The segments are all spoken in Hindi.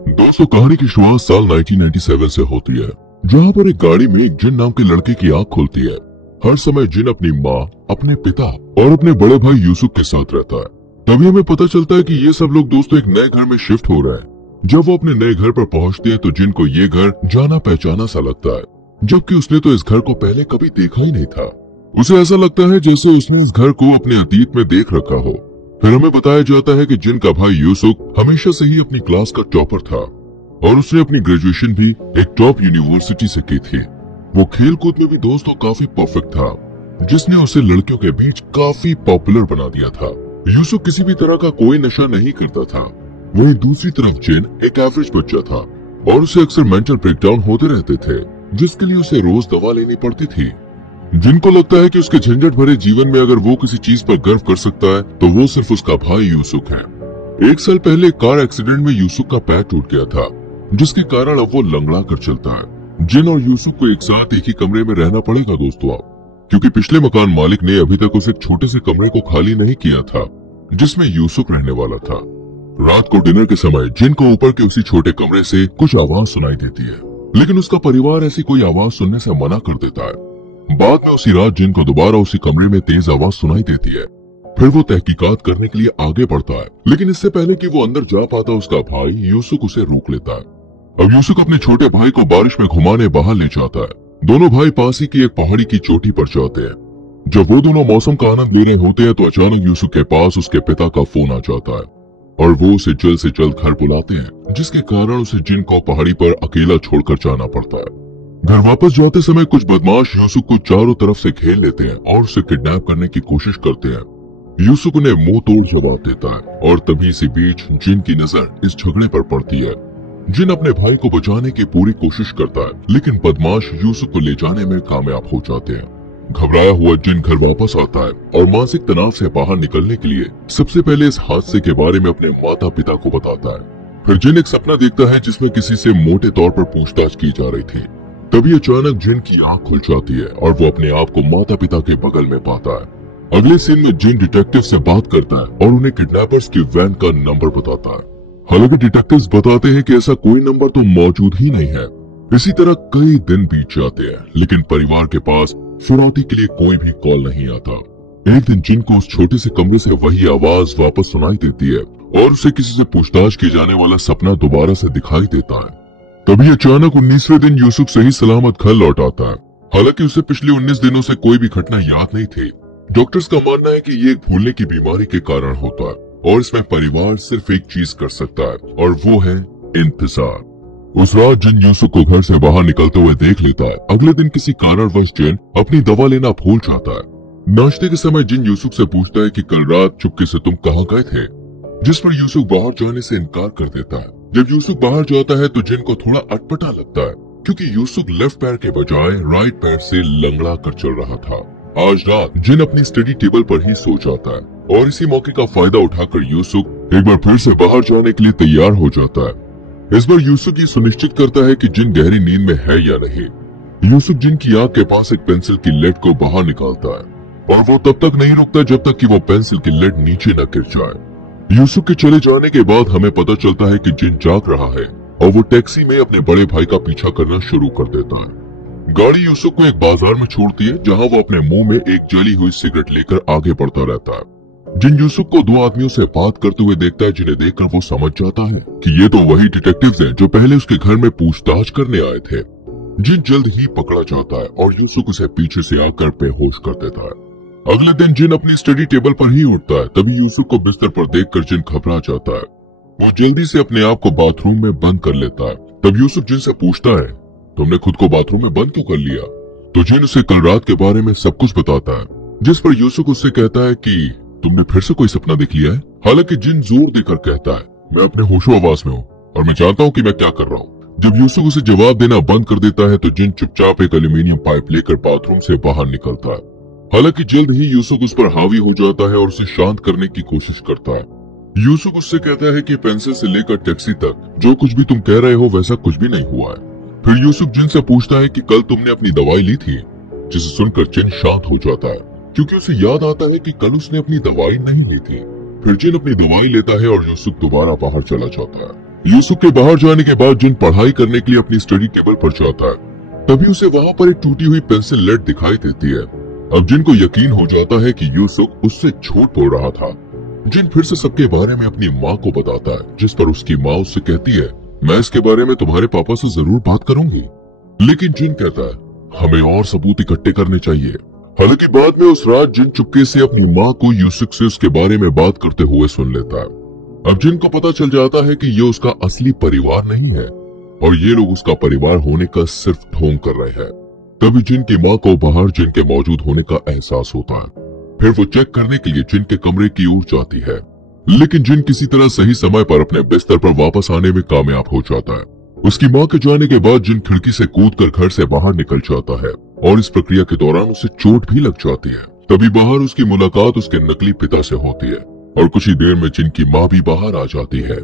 दोस्तों, कहानी की शुरुआत साल 1997 से होती है, जहाँ पर एक गाड़ी में एक जिन नाम के लड़के की आंख खुलती है। हर समय जिन अपनी माँ, अपने पिता और अपने बड़े भाई यूसुफ के साथ रहता है। तभी हमें पता चलता है कि ये सब लोग दोस्तों एक नए घर में शिफ्ट हो रहे हैं। जब वो अपने नए घर पर पहुँचते हैं तो जिन को ये घर जाना पहचाना सा लगता है, जबकि उसने तो इस घर को पहले कभी देखा ही नहीं था। उसे ऐसा लगता है जैसे उसने इस घर को अपने अतीत में देख रखा हो। फिर हमें बताया जाता है कि जिन का भाई यूसुफ हमेशा से ही अपनी क्लास का टॉपर था और उसने अपनी ग्रेजुएशन भी एक टॉप यूनिवर्सिटी से की थी। वो खेल कूद में भी दोस्तों काफी परफेक्ट था, जिसने उसे लड़कियों के बीच काफी पॉपुलर बना दिया था। यूसुफ किसी भी तरह का कोई नशा नहीं करता था। वहीं दूसरी तरफ जिन एक एवरेज बच्चा था और उसे अक्सर मेंटल ब्रेकडाउन होते रहते थे, जिसके लिए उसे रोज दवा लेनी पड़ती थी। जिनको लगता है कि उसके झंझट भरे जीवन में अगर वो किसी चीज पर गर्व कर सकता है तो वो सिर्फ उसका भाई यूसुफ है। एक साल पहले कार एक्सीडेंट में यूसुफ का पैर टूट गया था, जिसके कारण अब वो लंगड़ा कर चलता है। जिन और यूसुफ को एक साथ एक ही कमरे में रहना पड़ेगा दोस्तों, क्योंकि पिछले मकान मालिक ने अभी तक उस एक छोटे से कमरे को खाली नहीं किया था जिसमें यूसुफ रहने वाला था। रात को डिनर के समय जिन को ऊपर के उसी छोटे कमरे से कुछ आवाज सुनाई देती है, लेकिन उसका परिवार ऐसी कोई आवाज सुनने से मना कर देता है। बाद में उसी रात जिन को दोबारा उसी कमरे में तेज आवाज सुनाई देती है। फिर वो तहकीकात करने के लिए आगे बढ़ता है, लेकिन इससे पहले कि वो अंदर जा पाता उसका भाई यूसुफ उसे रोक लेता है। अब यूसुफ अपने छोटे भाई को बारिश में घुमाने बाहर ले जाता है। दोनों भाई पास ही की एक पहाड़ी की चोटी पर जाते हैं। जब वो दोनों मौसम का आनंद ले रहे होते हैं तो अचानक यूसुफ के पास उसके पिता का फोन आ जाता है और वो उसे जल्द से जल्द घर बुलाते हैं, जिसके कारण उसे जिन को पहाड़ी पर अकेला छोड़कर जाना पड़ता है। घर वापस जाते समय कुछ बदमाश यूसुफ को चारों तरफ से घेर लेते हैं और उसे किडनैप करने की कोशिश करते हैं। यूसुफ उन्हें मुंह तोड़ जवाब देता है और तभी इसी बीच जिन की नजर इस झगड़े पर पड़ती है। जिन अपने भाई को बचाने की पूरी कोशिश करता है, लेकिन बदमाश यूसुफ को ले जाने में कामयाब हो जाते हैं। घबराया हुआ जिन घर वापस आता है और मानसिक तनाव से बाहर निकलने के लिए सबसे पहले इस हादसे के बारे में अपने माता पिता को बताता है। फिर जिन एक सपना देखता है जिसमें किसी से मोटे तौर पर पूछताछ की जा रही थी। तभी अचानक जिन की आंख खुल जाती है और वो अपने आप को माता पिता के बगल में पाता है। अगले सीन में जिन डिटेक्टिव से बात करता है और उन्हें किडनैपर्स की वैन का नंबर बताता है। हालांकि डिटेक्टिव्स बताते हैं कि ऐसा कोई नंबर तो मौजूद ही नहीं है। इसी तरह कई दिन बीत जाते हैं, लेकिन परिवार के पास फिरौती के लिए कोई भी कॉल नहीं आता। एक दिन जिन को उस छोटे से कमरे से वही आवाज वापस सुनाई देती है और उसे किसी से पूछताछ किए जाने वाला सपना दोबारा से दिखाई देता है। तभी अचानक 19वें दिन यूसुफ सही सलामत घर लौट आता है। हालांकि उसे पिछले 19 दिनों से कोई भी घटना याद नहीं थी। डॉक्टर्स का मानना है कि ये एक भूलने की बीमारी के कारण होता है और इसमें परिवार सिर्फ एक चीज कर सकता है और वो है इंतजार। उस रात जिन यूसुफ को घर से बाहर निकलते हुए देख लेता है। अगले दिन किसी कारणवश जिन अपनी दवा लेना भूल जाता है। नाश्ते के समय जिन यूसुफ से पूछता है कि कल रात चुपके से तुम कहाँ गए थे, जिस पर यूसुफ बाहर जाने से इनकार कर देता है। जब यूसुफ बाहर जाता है तो जिन को थोड़ा अटपटा लगता है, क्योंकि यूसुफ लेफ्ट पैर के बजाय राइट पैर से लंगड़ा कर चल रहा था। आज रात जिन अपनी स्टडी टेबल पर ही सो जाता है और इसी मौके का फायदा उठाकर यूसुफ एक बार फिर से बाहर जाने के लिए तैयार हो जाता है। इस बार यूसुफ ये सुनिश्चित करता है कि जिन गहरी नींद में है या नहीं। यूसुफ जिन की आंख के पास एक पेंसिल की लेड को बाहर निकालता है और वो तब तक नहीं रुकता जब तक कि वो पेंसिल की लेड नीचे न गिर जाए। यूसुफ के चले जाने के बाद हमें पता चलता है कि जिन जाग रहा है और वो टैक्सी में अपने बड़े भाई का पीछा करना शुरू कर देता है। गाड़ी यूसुफ को एक बाजार में छोड़ती है, जहां वो अपने मुंह में एक जली हुई सिगरेट लेकर आगे बढ़ता रहता है। जिन यूसुफ को दो आदमियों से बात करते हुए देखता है, जिन्हें देखकर वो समझ जाता है कि ये तो वही डिटेक्टिव्स हैं जो पहले उसके घर में पूछताछ करने आए थे। जिन जल्द ही पकड़ा जाता है और यूसुफ उसे पीछे से आकर बेहोश कर देता है। अगले दिन जिन अपनी स्टडी टेबल पर ही उठता है। तभी यूसुफ को बिस्तर पर देखकर जिन घबरा जाता है। वो जल्दी से अपने आप को बाथरूम में बंद कर लेता है। तब यूसुफ जिन से पूछता है, तुमने खुद को बाथरूम में बंद क्यों कर लिया? तो जिन उसे कल रात के बारे में सब कुछ बताता है, जिस पर यूसुफ उससे कहता है कि तुमने फिर से कोई सपना देख लिया है। हालांकि जिन जोर देकर कहता है, मैं अपने होशो आवाज में हूँ और मैं जानता हूँ कि मैं क्या कर रहा हूँ। जब यूसुफ उसे जवाब देना बंद कर देता है तो जिन चुपचाप एक एल्यूमिनियम पाइप लेकर बाथरूम से बाहर निकलता है। हालांकि जल्द ही यूसुफ उस पर हावी हो जाता है और उसे शांत करने की कोशिश करता है। यूसुफ उससे कहता है कि पेंसिल से लेकर टैक्सी तक जो कुछ भी तुम कह रहे हो वैसा कुछ भी नहीं हुआ है। फिर यूसुफ जिन से पूछता है कि कल तुमने अपनी दवाई ली थी, जिसे सुनकर जिन शांत हो जाता है, क्योंकि उसे याद आता है कि कल उसने अपनी दवाई नहीं ली थी। फिर जिन अपनी दवाई लेता है और यूसुफ दोबारा बाहर चला जाता है। यूसुफ के बाहर जाने के बाद जिन पढ़ाई करने के लिए अपनी स्टडी टेबल पर जाता है, तभी उसे वहाँ पर एक टूटी हुई पेंसिल लेड दिखाई देती है। अब जिन को यकीन हो जाता है कि यूसुफ उससे झूठ बोल रहा था। जिन फिर से सबके बारे में अपनी माँ को बताता है, जिस पर उसकी माँ उससे कहती है, मैं इसके बारे में तुम्हारे पापा से जरूर बात करूंगी। लेकिन जिन कहता है, हमें और सबूत इकट्ठे करने चाहिए। हालांकि बाद में उस रात जिन चुपके से अपनी माँ को यूसुफ से उसके बारे में बात करते हुए सुन लेता है। अब जिन को पता चल जाता है कि ये उसका असली परिवार नहीं है और ये लोग उसका परिवार होने का सिर्फ ढोंग कर रहे हैं। तभी जिन की माँ को बाहर जिन के मौजूद होने का एहसास होता है। फिर वो चेक करने के लिए जिन के कमरे की ओर जाती है, लेकिन जिन किसी तरह सही समय पर अपने बिस्तर पर वापस आने में कामयाब हो जाता है। उसकी माँ के जाने के बाद जिन खिड़की से कूदकर घर से बाहर निकल जाता है और इस प्रक्रिया के दौरान उसे चोट भी लग जाती है। तभी बाहर उसकी मुलाकात उसके नकली पिता से होती है और कुछ ही देर में जिन की माँ भी बाहर आ जाती है।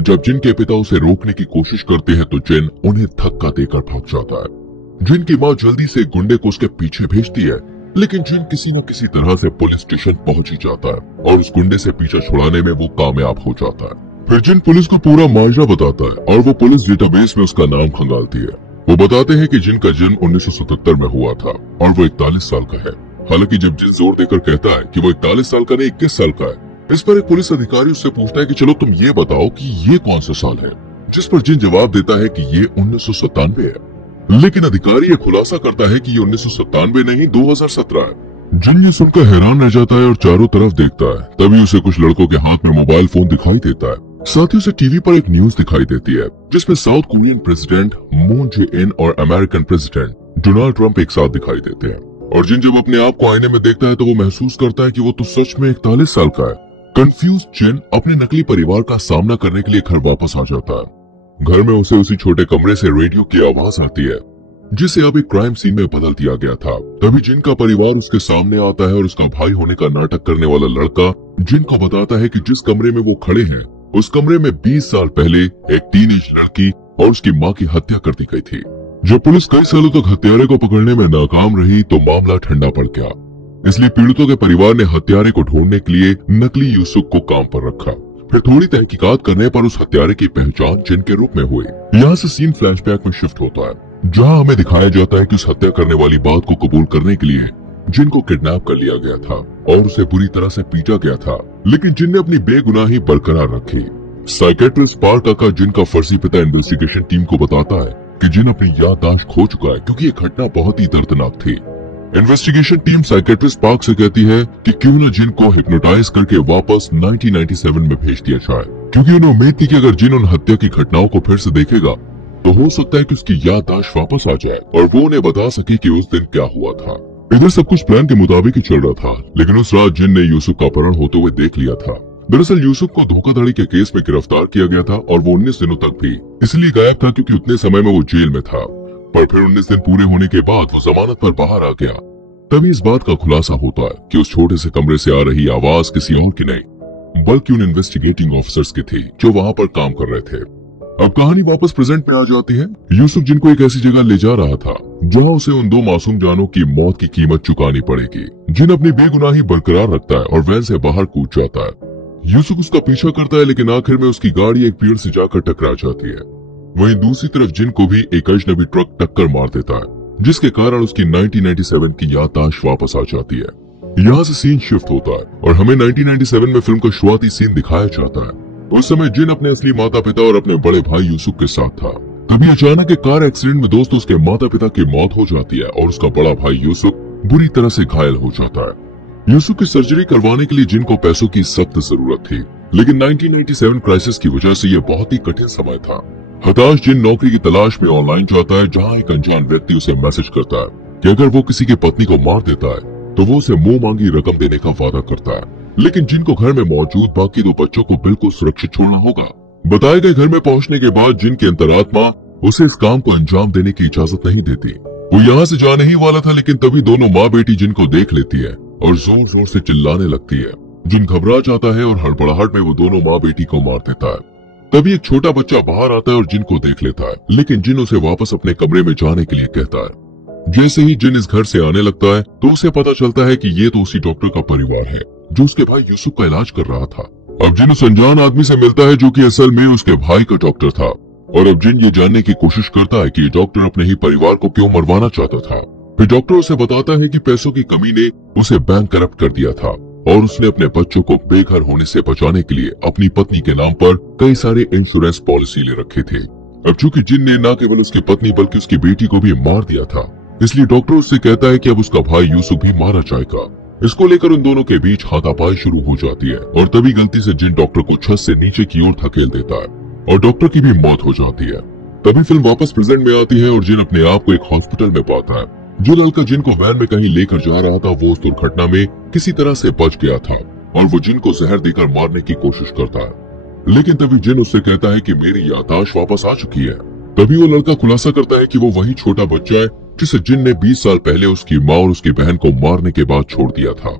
जब जिन के पिता उसे रोकने की कोशिश करते हैं तो जिन उन्हें धक्का देकर भाग जाता है। जिन की माँ जल्दी से गुंडे को उसके पीछे भेजती है, लेकिन जिन किसी न किसी तरह से पुलिस स्टेशन पहुंच ही जाता है और उस गुंडे से पीछा छुड़ाने में वो कामयाब हो जाता है। फिर जिन पुलिस को पूरा माजरा बताता है और वो पुलिस डेटाबेस में उसका नाम खंगालती है। वो बताते हैं कि जिन का जन्म 1977 में हुआ था और वो 41 साल का है। हालांकि जब जिन जोर देकर कहता है कि वो 41 साल का नहीं 21 साल का है, इस पर एक पुलिस अधिकारी उससे पूछता है कि चलो तुम ये बताओ कि ये कौन सा साल है, जिस पर जिन जवाब देता है कि ये 1997 है। लेकिन अधिकारी ये खुलासा करता है कि ये 1997 नहीं 2017 है। जिन ये सुनकर हैरान रह जाता है और चारों तरफ देखता है। तभी उसे कुछ लड़कों के हाथ में मोबाइल फोन दिखाई देता है। साथ ही उसे टीवी पर एक न्यूज दिखाई देती है जिसमें साउथ कोरियन प्रेसिडेंट मून जे-इन और अमेरिकन प्रेसिडेंट डोनाल्ड ट्रंप एक साथ दिखाई देते हैं। और जिन जब अपने आप को आईने में देखता है तो वो महसूस करता है कि वो तो सच में 41 साल का है। कंफ्यूज जिन अपने नकली परिवार का सामना करने के लिए घर वापस आ जाता है। घर में उसे उसी छोटे कमरे से रेडियो की आवाज आती है जिसे अब एक क्राइम सीन में बदल दिया गया था। तभी जिन का परिवार उसके सामने आता है और उसका भाई होने का नाटक करने वाला लड़का जिन को बताता है कि जिस कमरे में वो खड़े हैं उस कमरे में 20 साल पहले एक टीनेज लड़की और उसकी माँ की हत्या कर दी गई थी। जब पुलिस कई सालों तक हत्यारे को पकड़ने में नाकाम रही तो मामला ठंडा पड़ गया। इसलिए पीड़ितों के परिवार ने हत्यारे को ढूंढने के लिए नकली यूसुफ को काम पर रखा। फिर थोड़ी तहकीकात करने पर उस हत्यारे की पहचान जिन के रूप में हुई। यहाँ से सीन फ्लैशबैक में शिफ्ट होता है जहाँ हमें दिखाया जाता है कि उस हत्या करने वाली बात को कबूल करने के लिए जिन को किडनैप कर लिया गया था और उसे बुरी तरह से पीटा गया था, लेकिन जिन ने अपनी बेगुनाही बरकरार रखी। साइकेट्रिस्ट पार्क का जिन का फर्जी पिता इन्वेस्टिगेशन टीम को बताता है कि जिन अपनी याददाश्त खो चुका है क्योंकि ये घटना बहुत ही दर्दनाक थी। इन्वेस्टिगेशन टीम साइकेट्रिस्ट पार्क से कहती है कि क्यों न जिन को हिप्नोटाइज करके वापस 1997 में भेज दिया जाए, क्योंकि उन्हें उम्मीद थी कि अगर जिन उन हत्या की घटनाओं को फिर से देखेगा तो हो सकता है कि उसकी याददाश्त वापस आ जाए और वो उन्हें बता सके कि उस दिन क्या हुआ था। इधर सब कुछ प्लान के मुताबिक ही चल रहा था, लेकिन उस रात जिन ने यूसुफ का अपहरण होते हुए देख लिया था। दरअसल यूसुफ को धोखाधड़ी के केस में गिरफ्तार किया गया था और वो 19 दिनों तक भी इसलिए गायब था क्योंकि उतने समय में वो जेल में था। पर फिर 19 दिन पूरे होने के बाद वो जमानत पर बाहर आ गया। तभी इस बात का खुलासा होता है कि उस छोटे से कमरे से आ रही आवाज किसी और की नहीं बल्कि उन इन्वेस्टिगेटिंग ऑफिसर्स की थी जो वहाँ पर काम कर रहे थे। अब कहानी वापस प्रेजेंट में आ जाती है। यूसुफ जिनको एक ऐसी जगह ले जा रहा था जहाँ उसे उन 2 मासूम जानों की मौत की कीमत चुकानी पड़ेगी। जिन अपनी बेगुनाही बरकरार रखता है और वैन से बाहर कूद जाता है। यूसुफ उसका पीछा करता है लेकिन आखिर में उसकी गाड़ी एक पेड़ से जाकर टकरा जाती है। वहीं दूसरी तरफ जिन को भी एक अजनबी ट्रक टक्कर मार देता है जिसके कारण उसकी 1997 की याददाश्त वापस आ जाती है। यहाँ से सीन शिफ्ट होता है और हमें 1997 में फिल्म का शुरुआती सीन दिखाया जाता है। उस समय जिन अपने असली माता पिता और अपने बड़े भाई यूसुफ के साथ था। तभी अचानक एक कार एक्सीडेंट में दोस्तों उसके माता पिता की मौत हो जाती है और उसका बड़ा भाई यूसुफ बुरी तरह से घायल हो जाता है। यूसुफ की सर्जरी करवाने के लिए जिन को पैसों की सख्त जरूरत थी, लेकिन 1997 क्राइसिस की वजह से यह बहुत ही कठिन समय था। हताश जिन नौकरी की तलाश में ऑनलाइन जाता है जहाँ एक अनजान व्यक्ति उसे मैसेज करता है कि अगर वो किसी की पत्नी को मार देता है तो वो उसे मुंह मांगी रकम देने का वादा करता है, लेकिन जिन को घर में मौजूद बाकी 2 बच्चों को बिल्कुल सुरक्षित छोड़ना होगा। बताए गए घर में पहुंचने के बाद जिन की अंतरात्मा उसे इस काम को अंजाम देने की इजाजत नहीं देती। वो यहाँ से जाने ही वाला था, लेकिन तभी दोनों माँ बेटी जिन को देख लेती है और जोर जोर से चिल्लाने लगती है। जिन घबरा जाता है और हड़बड़ाहट में वो दोनों माँ बेटी को मार देता है। तभी एक छोटा बच्चा बाहर आता है और जिन को देख लेता है, लेकिन जिन उसे वापस अपने कमरे में जाने के लिए कहता है। जैसे ही जिन इस घर से आने लगता है तो उसे पता चलता है कि ये तो उसी डॉक्टर का परिवार है जो उसके भाई यूसुफ का इलाज कर रहा था। अब जिन उस अनजान आदमी से मिलता है जो कि असल में उसके भाई का डॉक्टर था, और अब जिन ये जानने की कोशिश करता है कि ये डॉक्टर अपने ही परिवार को क्यों मरवाना चाहता था। फिर डॉक्टर उसे बताता है कि पैसों की कमी ने उसे बैंक करप्ट कर दिया था और उसने अपने बच्चों को बेघर होने से बचाने के लिए अपनी पत्नी के नाम पर कई सारे इंश्योरेंस पॉलिसी ले रखे थे। अब चूंकि जिन ने न केवल उसकी पत्नी बल्कि उसकी बेटी को भी मार दिया था, इसलिए डॉक्टर उससे कहता है कि अब उसका भाई यूसुफ भी मारा जाएगा। इसको लेकर उन दोनों के बीच हाथापाई शुरू हो जाती है और तभी गलती से जिन डॉक्टर को छत से नीचे की ओर धकेल देता है और डॉक्टर की भी मौत हो जाती है। तभी फिल्म वापस प्रेजेंट में आती है और जिन अपने आप को एक हॉस्पिटल में पाता है। जो लड़का जिन को वैन में कहीं लेकर जा रहा था वो उस दुर्घटना में किसी तरह से बच गया था और वो जिन को जहर देकर मारने की कोशिश करता है, लेकिन तभी जिन उससे कहता है कि मेरी याददाश्त वापस आ चुकी है। तभी वो लड़का खुलासा करता है कि वो वही छोटा बच्चा है जिसे जिन ने 20 साल पहले उसकी माँ और उसकी बहन को मारने के बाद छोड़ दिया था।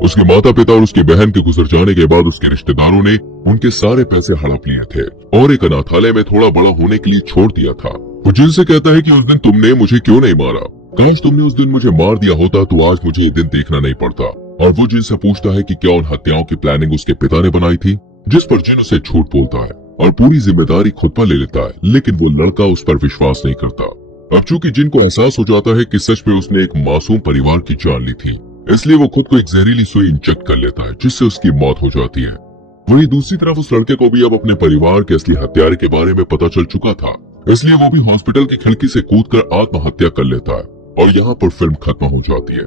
उसके माता पिता और उसकी बहन के गुजर जाने के बाद उसके रिश्तेदारों ने उनके सारे पैसे हड़प लिए थे और एक अनाथालय में थोड़ा बड़ा होने के लिए छोड़ दिया था। वो जिन से कहता है कि उस दिन तुमने मुझे क्यों नहीं मारा, काश तुमने उस दिन मुझे मार दिया होता तो आज मुझे ये दिन देखना नहीं पड़ता। और वो जिन से पूछता है कि क्या उन हत्याओं की प्लानिंग उसके पिता ने बनाई थी, जिस पर जिन उसे झूठ बोलता है और पूरी जिम्मेदारी खुद पर ले लेता है, लेकिन वो लड़का उस पर विश्वास नहीं करता। अब चूंकि जिन को एहसास हो जाता है कि सच में उसने एक मासूम परिवार की जान ली थी, इसलिए वो खुद को एक जहरीली सुई इंजेक्ट कर लेता है जिससे उसकी मौत हो जाती है। वहीं दूसरी तरफ उस लड़के को भी अब अपने परिवार के असली हत्यारे के बारे में पता चल चुका था, इसलिए वो भी हॉस्पिटल की खिड़की से कूदकर आत्महत्या कर लेता है और यहाँ पर फिल्म खत्म हो जाती है।